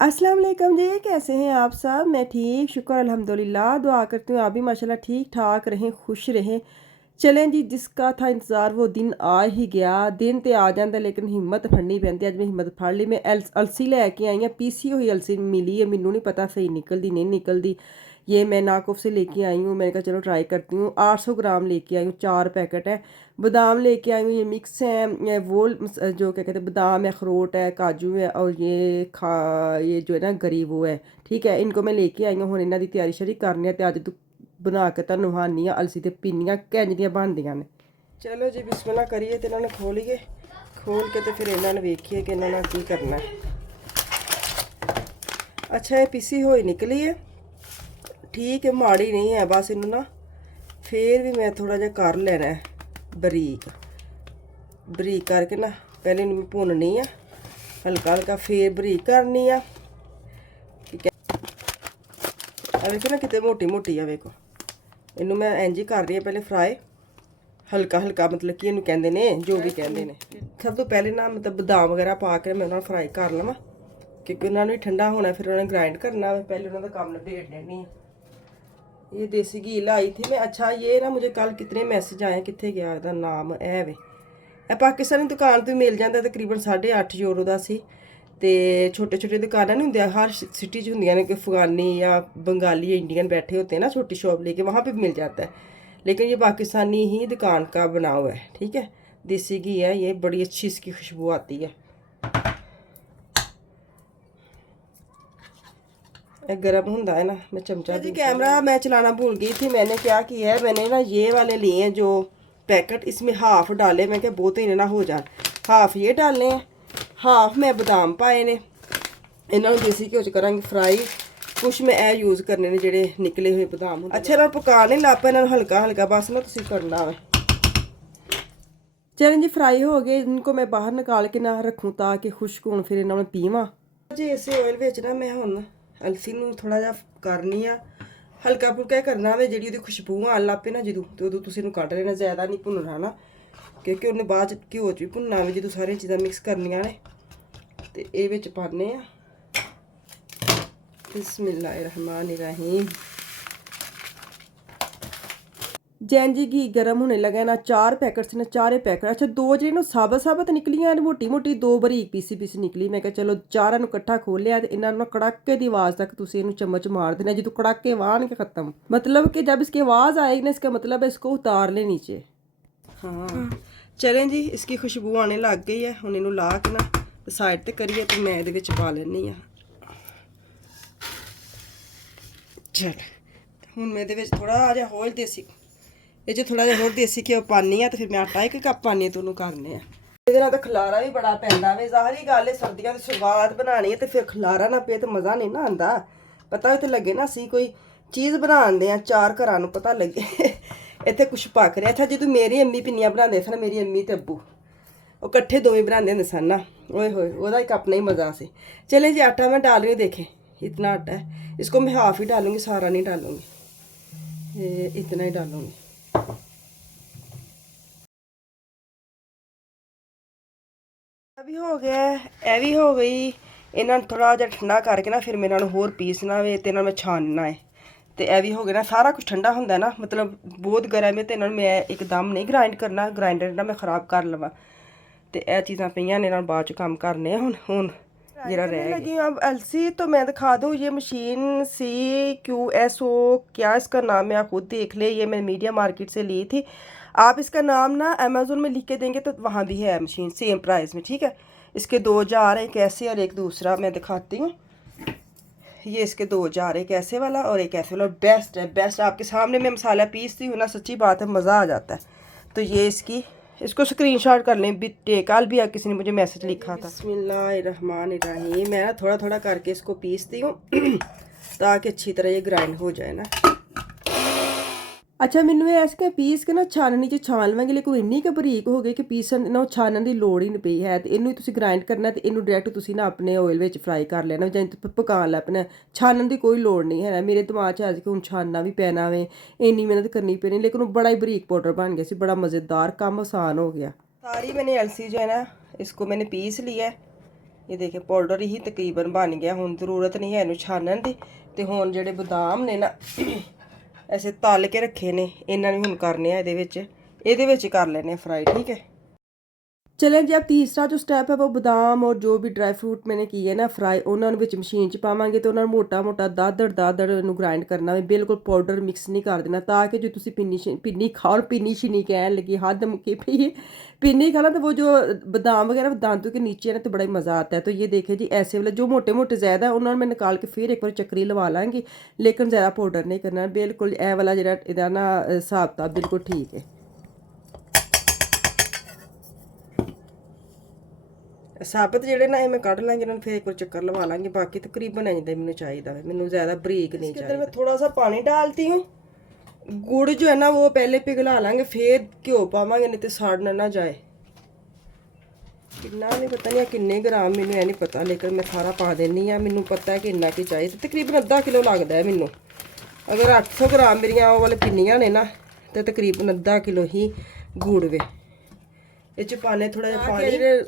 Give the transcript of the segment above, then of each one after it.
अस्सलाम वालेकुम जी, कैसे हैं आप सब? मैं ठीक, शुक्र अल्हम्दुलिल्लाह। दुआ करती हूँ आप भी माशाल्लाह ठीक ठाक रहें, खुश रहें। चलें जी, जिसका था इंतज़ार वो दिन आ ही गया। दिन तो आ जाता लेकिन हिम्मत फड़नी पैंती। अज मैं हिम्मत फड़ ली। मैं अलसी लैके आई हाँ, पीसी हुई अलसी मिली है। मैनू नहीं पता सही निकलती नहीं निकलती। ये मैं नाकोफ से लेके आई हूँ। मैंने कहा चलो ट्राई करती हूँ। 800 ग्राम लेके आई हूँ, 4 पैकेट है। बादाम लेके आई हूँ, ये मिक्स है। वो जो क्या कहते हैं, बादाम है, अखरोट है, काजू है, और ये जो है ना गरी वो है। ठीक है, इनको मैं लेके आई हूँ। हुण इन्हां दी तैयारी शैयारी करनी है ते अज बना के तुहानूं विखानी अलसी ते पिन्नियां किंज दियां बनदियां ने। चलो जी बिस्मिल्लाह करिए ते इन्हां नूं खोलिए। खोल के तो फिर इन्हां नूं वेखिए कि इन्हां नाल की करना है। अच्छा, ये पिसी हुई निकली है, ठीक है, माड़ी नहीं है। बस इन्हूं ना फिर भी मैं थोड़ा जिहा कर लेना है बरीक बरीक करके ना। पहले इन्हूं भुननी है हल्का हल्का, फिर बरीक करनी है। ठीक है, आ वेखो ना कितने मोटी मोटी है। वेखो इन्हूं मैं इंज ही कर रही हूँ पहले फ्राई हल्का हल्का, मतलब कि इन्हूं कहंदे ने जो भी कहंदे ने। सब तो पहले ना मतलब बादाम वगैरह पा के मैं उन्हें फ्राई कर लवां, क्योंकि उन्होंने ठंडा होना, फिर उन्हें ग्राइंड करना। पहले उन्होंने काम निबेड़ देनी है। ये देसी घी लाई थी मैं। अच्छा, ये ना मुझे कल कितने मैसेज आए, कितने गया ਇਹਦਾ ਨਾਮ ਇਹ ਵੇ। ਇਹ ਪਾਕਿਸਤਾਨੀ ਦੁਕਾਨ ਤੋਂ ਮਿਲ ਜਾਂਦਾ, ਤਕਰੀਬਨ 8.5 ਯੂਰੋ ਦਾ ਸੀ। ਤੇ छोटे छोटे दुकानें नहीं होंगे, हर सिटी च होंगे ने कि अफगानी या बंगाली या इंडियन बैठे होते हैं ना छोटी शॉप लेके, वहाँ पे भी मिल जाता है। लेकिन ये पाकिस्तानी ही दुकान का बना हुआ है। ठीक है, देसी घी है, ये बड़ी अच्छी इसकी खुशबू आती है। गर्म होता है ना, मैं चमचा जी। कैमरा मैं चलाना भूल गई थी। मैंने क्या किया है, मैंने ना ये वाले लिए हैं जो पैकेट, इसमें हाफ डाले। मैं क्या बहुत ही ना हो जाए, हाफ ये डालने हैं, हाफ मैं बादाम पाए ने। इन्होंने देसी घ्यो च करांगी फ्राई। कुछ मैं ए यूज़ करने ने जेडे निकले हुए बादाम होंदे। अच्छा, इन्होंने पकाने ला पे, इन्होंने हल्का हल्का बस ना तुसीं करना है। चलें जी, फ्राई हो गए। इनको मैं बाहर निकाल के ना रखूँ ताकि खुश्क होण, फिर इन्होंने पीवां जी। इसे ऑयल विच ना मैं हुण अलसी नूं थोड़ा जिहा करनी आ हल्का फुल्का करना वे। ਜਿਹੜੀ ਉਹਦੀ ਖੁਸ਼ਬੂ ਆਉਣ ਲੱਗ ਪਏ ਨਾ ਜਦੋਂ, ਤੇ ਉਦੋਂ ਤੁਸੀਂ ਇਹਨੂੰ ਕੱਢ ਲੈਣਾ। ਜ਼ਿਆਦਾ ਨਹੀਂ ਭੁੰਨਣਾ ਨਾ, ਕਿਉਂਕਿ ਉਹਨੇ ਬਾਅਦ ਚ ਘਿਓ ਚ ਵੀ ਭੁੰਨਣਾ ਵੇ। ਜਦੋਂ ਸਾਰੀਆਂ ਚੀਜ਼ਾਂ ਮਿਕਸ ਕਰਨੀਆਂ ਨੇ ਤੇ ਇਹ ਵਿੱਚ ਪਾਣੇ ਆ। बिस्मिल्लाहिर्रहमानिर्रहीम। जैन जी घी गर्म होने लगा ना, 4 पैकेट से ना, 4 पैकेट। अच्छा, 2 जे ना साबत साबत निकलियां ने, मोटी मोटी 2 बरीक पीसी पीसी निकली। मैं कहा चलो चारां नूं इकट्ठा खोलिया ते इन्हां नूं कड़ाके दी आवाज़ तक तुसीं इहनूं चम्मच मार देना। जो कड़ाके आवान के ख़त्म, मतलब कि जब इसकी आवाज़ आएगी ना, इसका मतलब है इसको उतार ले नीचे। हाँ, चलें जी, इसकी खुशबू आने लग गई है। हुण इहनूं ला के ना साइड ते करिए ते मैं इहदे विच पा लैनी आ। चल हुण मैं इहदे विच थोड़ा जिहा होर देसी, ਇਹ 'ਚ ਥੋੜਾ ਜਿਹਾ ਹੋਰ ਦੇਸੀ ਘਿਓ ਪਾਉਂਦੀ ਆ। ਤੇ ਫਿਰ ਮੈਂ ਆਟਾ 1 ਕੱਪ ਪਾਉਂਦੀ ਆ ਤੇ ਉਹਨੂੰ ਕਰਨੇ ਆ। ਇਹਦੇ ਨਾਲ ਤਾਂ ਖਲਾਰਾ ਵੀ ਬੜਾ ਪੈਂਦਾ ਵੇ। ਜ਼ਾਹਰੀ ਗੱਲ ਹੈ, ਸਰਦੀਆਂ ਦੀ ਸ਼ੁਰੂਆਤ ਬਣਾਉਣੀ ਹੈ ਤੇ ਫਿਰ ਖਲਾਰਾ ਨਾ ਪਏ ਤੇ ਮਜ਼ਾ ਨਹੀਂ ਨਾ ਆਉਂਦਾ। ਪਤਾ ਵੀ ਤੇ ਲੱਗੇ ਨਾ ਅਸੀਂ ਕੋਈ ਚੀਜ਼ ਬਣਾਉਂਦੇ ਆ, 4 ਘਰਾਂ ਨੂੰ ਪਤਾ ਲੱਗੇ ਇੱਥੇ ਕੁਛ ਪੱਕ ਰਿਹਾ। ਅੱਛਾ, ਜਦੋਂ ਮੇਰੀ ਅੰਮੀ ਪਿੰਨੀਆਂ ਬਣਾਉਂਦੇ ਸਨ, ਮੇਰੀ ਅੰਮੀ ਤੇ ਅੱਬੂ, ਉਹ ਇਕੱਠੇ ਦੋਵੇਂ ਬਣਾਉਂਦੇ ਹੁੰਦੇ ਸਨ ਨਾ, ओए होए, ਉਹਦਾ ਇੱਕ ਆਪਣਾ ਹੀ मज़ा से। चले जी, आटा मैं डाल रही हूँ। देखें इतना आटा है, इसको मैं हाफ ही डालूँगी, सारा नहीं डालूँगी, इतना ही डालूँगी। भी हो गया, ਇਹ ਵੀ ਹੋ ਗਈ। ਇਹਨਾਂ ਨੂੰ ਥੋੜਾ ਜਿਹਾ ਠੰਡਾ ਕਰਕੇ ਨਾ ਫਿਰ ਮੈਂ ਇਹਨਾਂ ਨੂੰ ਹੋਰ ਪੀਸਣਾ ਵੇ ਤੇ ਇਹਨਾਂ ਨੂੰ ਮੈਂ ਛਾਨਣਾ ਹੈ। ਤੇ ਇਹ ਵੀ ਹੋ ਗਿਆ ਨਾ, ਸਾਰਾ ਕੁਝ ਠੰਡਾ ਹੁੰਦਾ ਨਾ, ਮਤਲਬ ਬਹੁਤ ਗਰਮ ਹੈ ਤੇ ਇਹਨਾਂ ਨੂੰ ਮੈਂ ਇੱਕਦਮ ਨਹੀਂ ਗ੍ਰਾਈਂਡ ਕਰਨਾ, ਗ੍ਰਾਈਂਡਰ ਨਾਲ ਮੈਂ ਖਰਾਬ ਕਰ ਲਵਾਂ। ਤੇ ਇਹ ਚੀਜ਼ਾਂ ਪਈਆਂ ਨੇ, ਇਹਨਾਂ ਨੂੰ ਬਾਅਦ ਚ ਕੰਮ ਕਰਨੇ ਆ। ਹੁਣ जरा रह लगी अब अलसी। तो मैं दिखा दूँ, ये मशीन CQSO, क्या इसका नाम है आप खुद देख ले। ये मैं मीडिया मार्केट से ली थी। आप इसका नाम ना अमेज़ोन में लिख के देंगे तो वहाँ भी है मशीन सेम प्राइस में। ठीक है, इसके 2 जार, एक ऐसे और एक दूसरा। मैं दिखाती हूँ, ये इसके 2 जार, एक ऐसे वाला और एक ऐसे वाला। बेस्ट है, बेस्ट। आपके सामने मैं मसाला पीसती हूँ ना, सच्ची बात है, मज़ा आ जाता है। तो ये इसको स्क्रीनशॉट कर लें। कल भी किसी ने मुझे मैसेज लिखा था। बिस्मिल्लाहिर्रहमानिर्रहीम। मैं ना थोड़ा थोड़ा करके इसको पीसती हूँ ताकि अच्छी तरह ये ग्राइंड हो जाए ना। अच्छा, मैनू इसके पीस के ना छाननी च छान लवांगी, लेकिन इन्नी क बरीक हो गई कि पीसन ना छानन की लोड़ ही नहीं पई है। तो इनू तुसीं ग्राइंड करना तो इनू डायरैक्ट तुसीं ना अपने ऑयल में फ्राई कर लेना, जां पकान लग पैना। छानन की कोई लोड़ नहीं है। मेरे दिमाग च आज कि हुण छानना भी पैना वे, इन्नी मेहनत करनी पैनी, लेकिन वो बड़ा ही बरीक पाउडर बन गया सी, बड़ा मज़ेदार, काम आसान हो गया। सारी मैंने अलसी जो है ना, इसको मैंने पीस लिया है। ਇਹ ਦੇਖੇ ਪਾਊਡਰ ਹੀ ਤਕਰੀਬਨ ਬਣ ਗਿਆ। ਹੁਣ ਜ਼ਰੂਰਤ ਨਹੀਂ ਹੈ ਇਹਨੂੰ ਛਾਨਣ ਦੀ। ਤੇ ਹੁਣ ਜਿਹੜੇ ਬਦਾਮ ਨੇ ਨਾ ਐਸੇ ਤਲ ਕੇ ਰੱਖੇ ਨੇ, ਇਹਨਾਂ ਨੂੰ ਹੁਣ करने ਆ ਇਹਦੇ ਵਿੱਚ ਕਰ ਲੈਣੇ ਆ फ्राई। ठीक है, चलें जी। अब तीसरा जो स्टेप है वो बादाम और जो भी ड्राई फ्रूट मैंने किए ना फ्राई, उन्होंने विच मशीन च पावांगे तो उन्होंने मोटा मोटा दादड़ ग्राइंड करना है, बिल्कुल पाउडर मिक्स नहीं कर देना, ताकि जो तुसी पिन्नी खाओ, पिन्नी शिनी कहन लगी हद मुक्की पई है, पिन्नी खाना तो वो जो बादाम वगैरह दांतों के नीचे है ना तो बड़ा ही मज़ा आता है। तो ये देखे जी ऐसे वाले जो मोटे मोटे ज़्यादा उन्होंने मैं निकाल के फिर एक बार चक्री लगा लाँगी, लेकिन ज़्यादा पाउडर नहीं करना, बिल्कुल ए वाला जो इहदा ना हिसाब किताब बिल्कुल ठीक है। साबत ਜਿਹੜੇ ਨਾ ਇਹ ਮੈਂ ਕੱਢ ਲਾਂਗੀ, ਇਹਨਾਂ ਨੂੰ ਫਿਰ ਇੱਕ ਵਾਰ ਚੱਕਰ ਲਵਾ ਲਾਂਗੀ। ਬਾਕੀ ਤਕਰੀਬਨ ਇੰਜ ਦਾ ਮੈਨੂੰ ਚਾਹੀਦਾ है, ਮੈਨੂੰ ज़्यादा ਬਰੀਕ नहीं चाहिए। मैं थोड़ा सा पानी डालती हूँ। गुड़ जो है ना वो पहले पिघला लेंगे, फिर घ्यो पावांगे, नहीं तो सड़ना ना जाए। कितना नहीं पता नहीं किन्ने ग्राम, मैनू नहीं पता, लेकिन मैं सारा पा देनी हाँ। मैनू पता है कि इन्ना की चाहिए, तकरीबन अद्धा किलो लगता है मैनू। अगर 800 ग्राम मेरिया वो वाले पिन्नियां ने ना तो तकरीबन अद्धा किलो ही गुड़ वे। ये पाने थोड़ा जिहा पानी,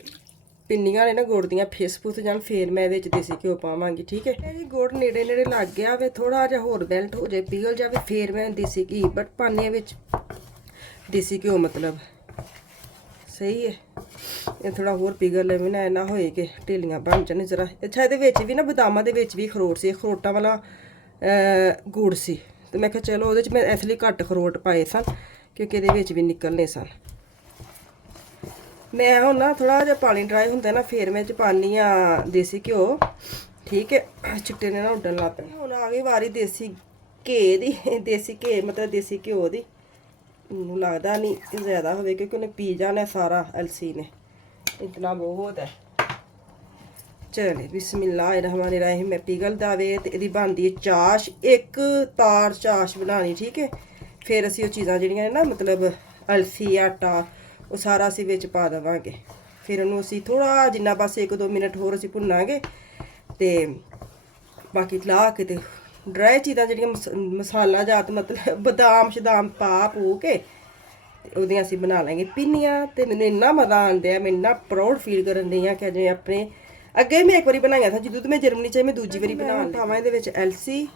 पिन्नियां ने ना गुड़ दियां फिस फुस जान, फिर मैं ये देसी घ्यो पावांगी। ठीक है जी, गुड़ नेड़े नेड़े लग गया वे, थोड़ा जिहा होर मैल्ट हो जाए, पिघल जाए, फिर मैं देसी घी बट पाने विच देसी घ्यो, मतलब सही है। ये थोड़ा होर पिघल लवे ना, ना होए कि ढिल्लियां बन जान जरा। अच्छा ये भी ना बदामां दे विच भी अखरोट सी, अखरोटां वाला गुड़ सी, तो मैं कहा चलो ਉਹਦੇ ਚ मैं इसलिए घट अखरोट पाए सन क्योंकि ਇਹਦੇ ਵਿੱਚ भी निकलने सन। मैं हूँ ना थोड़ा जहा पानी ड्राई होंगे ना, फिर मैं पानी देसी घ्यो। ठीक है, चिट्टे ने ना उड्डन लग पे। हूँ आ गई वारी देसी घे दी, देसी घे मतलब देसी घ्यो दी। मैनूं लगदा नहीं कि ज़्यादा होवे क्योंकि उन्हें पी जाना सारा, अलसी ने इतना बहुत है। चले बिस्मिल्लाहिर्रहमानिर्रहीम। मैं पिघलदा वे ते इहदी बनदी है चाश, एक तार चाश बनानी। ठीक है, फिर असीं वो चीज़ां जिहड़ियां ने ना मतलब अलसी आटा वो सारा असीं विच पा देवांगे। फिर उहनूं असीं थोड़ा जिन्ना बस 1-2 मिनट होर असीं भुन्नांगे ते बाकी ला के ते ड्राई चीज़ां जिहड़ियां मसाला जात मतलब बदाम शदाम पा पू के ਉਹਦੀਆਂ ਅਸੀਂ ਬਣਾ ਲਾਂਗੇ ਪਿੰਨੀਆਂ। ਤੇ ਮੈਨੂੰ ਇੰਨਾ ਮਜ਼ਾ ਆਉਂਦਾ ਹੈ, ਮੈਂ ਇੰਨਾ ਪ੍ਰਾਊਡ ਫੀਲ ਕਰਨ ਦੀ ਆ ਕਿ ਜਿਵੇਂ ਆਪਣੇ ਅੱਗੇ ਮੈਂ ਇੱਕ ਵਾਰੀ ਬਣਾਇਆ ਸੀ ਜਦੋਂ ਮੈਂ ਜਰਮਨੀ 'ਚ, ਮੈਂ ਦੂਜੀ ਵਾਰੀ ਬਣਾਉਣ ਪਾਵਾਂ ਇਹਦੇ ਵਿੱਚ ਐਲਸੀ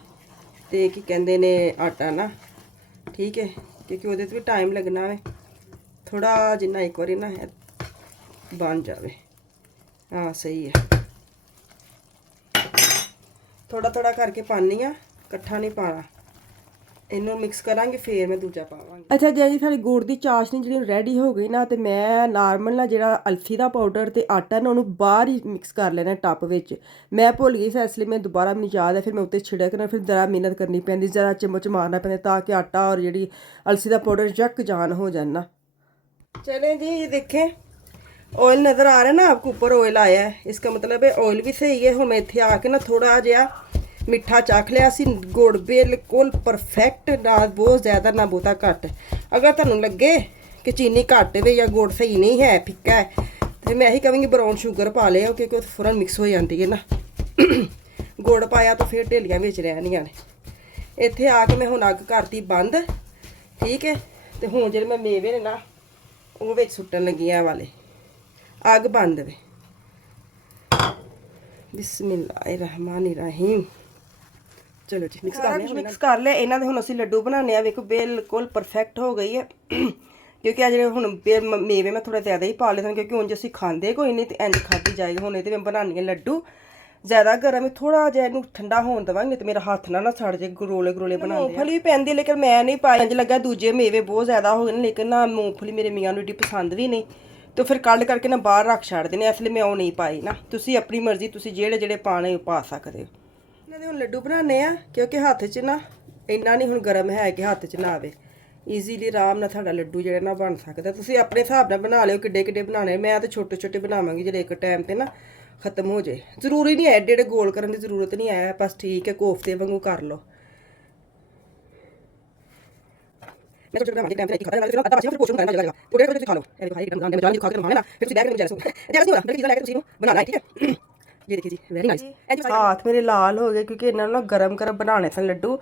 ਤੇ ਕੀ ਕਹਿੰਦੇ ਨੇ ਆਟਾ ਨਾ। ਠੀਕ ਹੈ, ਕਿਉਂਕਿ ਉਹਦੇ 'ਤੇ ਵੀ ਟਾਈਮ ਲੱਗਣਾ ਵੇ ਥੋੜਾ, ਜਿੰਨਾ ਇੱਕ ਵਾਰੀ ਨਾ ਬਣ ਜਾਵੇ। ਹਾਂ ਸਹੀ ਹੈ, ਥੋੜਾ ਥੋੜਾ ਕਰਕੇ ਪਾਣੀ ਆ, ਇਕੱਠਾ ਨਹੀਂ ਪਾਣਾ। ਇਹਨੂੰ ਮਿਕਸ ਕਰਾਂਗੇ ਫਿਰ ਮੈਂ ਦੂਜਾ ਪਾਵਾਂਗੀ। ਅੱਛਾ ਜੀ, ਸਾਡੀ ਗੁੜ ਦੀ ਚਾਸ਼ਨੀ ਜਿਹੜੀ ਰੈਡੀ ਹੋ ਗਈ ਨਾ, ਤੇ ਮੈਂ ਨਾਰਮਲ ਨਾ ਜਿਹੜਾ ਅਲਸੀ ਦਾ ਪਾਊਡਰ ਤੇ ਆਟਾ ਨਾ ਉਹਨੂੰ ਬਾਹਰ ਹੀ ਮਿਕਸ ਕਰ ਲੈਣਾ ਟੱਪ ਵਿੱਚ। ਮੈਂ ਭੁੱਲ ਗਈ ਸੀ, ਇਸ ਲਈ ਮੈਂ ਦੁਬਾਰਾ ਮੈਨੂੰ ਯਾਦ ਹੈ, ਫਿਰ ਮੈਂ ਉੱਤੇ ਛਿੜਕਣਾ, ਫਿਰ ਜ਼ਰਾ ਮਿਹਨਤ ਕਰਨੀ ਪੈਂਦੀ, ਜ਼ਰਾ ਚਮਚ ਮਾਰਨਾ ਪੈਂਦਾ ਤਾਂ कि आटा और ਜਿਹੜੀ अलसी ਦਾ ਪਾਊਡਰ जक जान हो जाए ना। चलें जी, ये देखें ऑयल नज़र आ रहा है ना आपको, ऊपर ऑयल आया है, इसका मतलब है ऑयल भी सही है। हम इत्थे आके ना थोड़ा जिहा मिठा चख लिया सी, गुड़ बिल्कुल परफेक्ट, ना बहुत ज़्यादा ना बहुता घट। अगर तुहानूं लगे कि चीनी घट है या गुड़ सही नहीं है, फिक्का है, तो मैं यही कहांगी ब्राउन शुगर पा लिया क्योंकि फौरन मिक्स हो जाती है ना। गुड़ पाया तो फिर ढेलियां विच रहनियां ने। इत्थे आके मैं हुण अग करती बंद। ठीक है, तो हुण जिहड़े मैं मेवे ने ना वो विच सुट्टन लगी आ वाले, अग बंद वे। बिस्मिल्लाहिर्रहमानिर्रहीम। चलो जी मिक्स कर लिया इन्हां दे। हुण असीं लड्डू बनाने आ, वेखो बिल्कुल परफेक्ट हो गई है क्योंकि अज हुण मेवे मैं थोड़ा ज़्यादा ही पा ले सन क्योंकि उंज असीं खांदे कोई नहीं, तो इंज खाधी जाएगी। हुण इहदे मैं बनानी है लड्डू, ज़्यादा गर्म है, थोड़ा जिहा इहनूं ठंडा होण देवांगे तो मेरा हत्थ ना सड़ जाए। गरोले गरोले बनाने मूँगफली भी पैंदी लेकिन मैं नहीं पाई, इंज लगा दूजे मेवे बहुत ज़्यादा हो गए, लेकिन ना मूँगफली मेरे मियाँ नूं एड्डी पसंद भी नहीं, तो फिर कल करके ना बाहर रख छड़ देने, इसलिए मैं वो नहीं पाई ना। तुसीं अपनी मर्जी, तुसीं जेह्ड़े जेह्ड़े पाने पा सकदे हो। इन्हां दे हुण लड्डू बनाने आ क्योंकि हत्थ 'च ना इन्ना नहीं हुण गर्म है कि हत्थ 'च ना आवे, ईजीली आराम नाल साडा लड्डू जेह्ड़ा ना बन सकदा। तुसीं अपने हिसाब नाल बना लिओ किड्डे किड्डे बनाने, मैं तो छोटे छोटे बनावांगी जेह्ड़े एक टाइम ते ना खत्म हो जाए। जरूरी नहीं है एड्डे एड्डे गोल करने की जरूरत नहीं है, बस ठीक है कोफ्ते वांगू कर लो। मैं छोटे बनावांगी टाइम ते खा लेना, फिर अद्धा बचे फिर पोषण करना जगह थोड़े थोड़े खा लो। ए भाई एकदम जान में खा के खाना ना, फिर तुसीं बैठ के जैसे जैसे नहीं होता चीज़ लेके तुसीं बनाना है। ठीक है, ये देखिए जी वेरी नाइस। हाथ मेरे लाल हो गए क्योंकि इन्होंने ना गरम गरम बनाने सन लड्डू।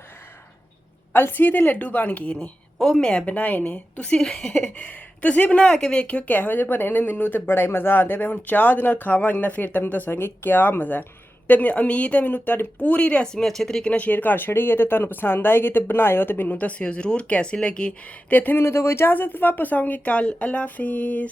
अलसी दे लड्डू बन गए ने, वो मैं बनाए ने। तुसी ਤੁਸੀਂ ਬਣਾ ਕੇ ਵੇਖਿਓ ਕਿਹੋ ਜਿਹੇ ਬਣੇ ਨੇ। ਮੈਨੂੰ ਤੇ ਬੜਾ ਹੀ ਮਜ਼ਾ ਆਉਂਦਾ। ਮੈਂ ਹੁਣ ਚਾਹ ਦੇ ਨਾਲ ਖਾਵਾਂਗੀ ਨਾ ਫਿਰ ਤੁਹਾਨੂੰ ਦੱਸਾਂਗੀ ਕਿਆ ਮਜ਼ਾ ਹੈ। ਤੇ ਮੈਂ ਉਮੀਦ ਹੈ ਮੈਨੂੰ ਤੁਹਾਡੀ ਪੂਰੀ ਰੈਸਪੀ ਅੱਛੇ ਤਰੀਕੇ ਨਾਲ ਸ਼ੇਅਰ ਕਰ ਛੜੀ ਹੈ ਤੇ ਤੁਹਾਨੂੰ ਪਸੰਦ ਆਏਗੀ ਤੇ ਬਣਾਇਓ ਤੇ ਮੈਨੂੰ ਦੱਸਿਓ ਜ਼ਰੂਰ ਕੈਸੀ ਲੱਗੀ। ਤੇ ਇੱਥੇ ਮੈਨੂੰ ਤਾਂ ਕੋਈ ਇਜਾਜ਼ਤ, ਵਾਪਸ ਆਉਂਗੀ ਕੱਲ। ਅੱਲਾ ਹਾਫਿਜ਼।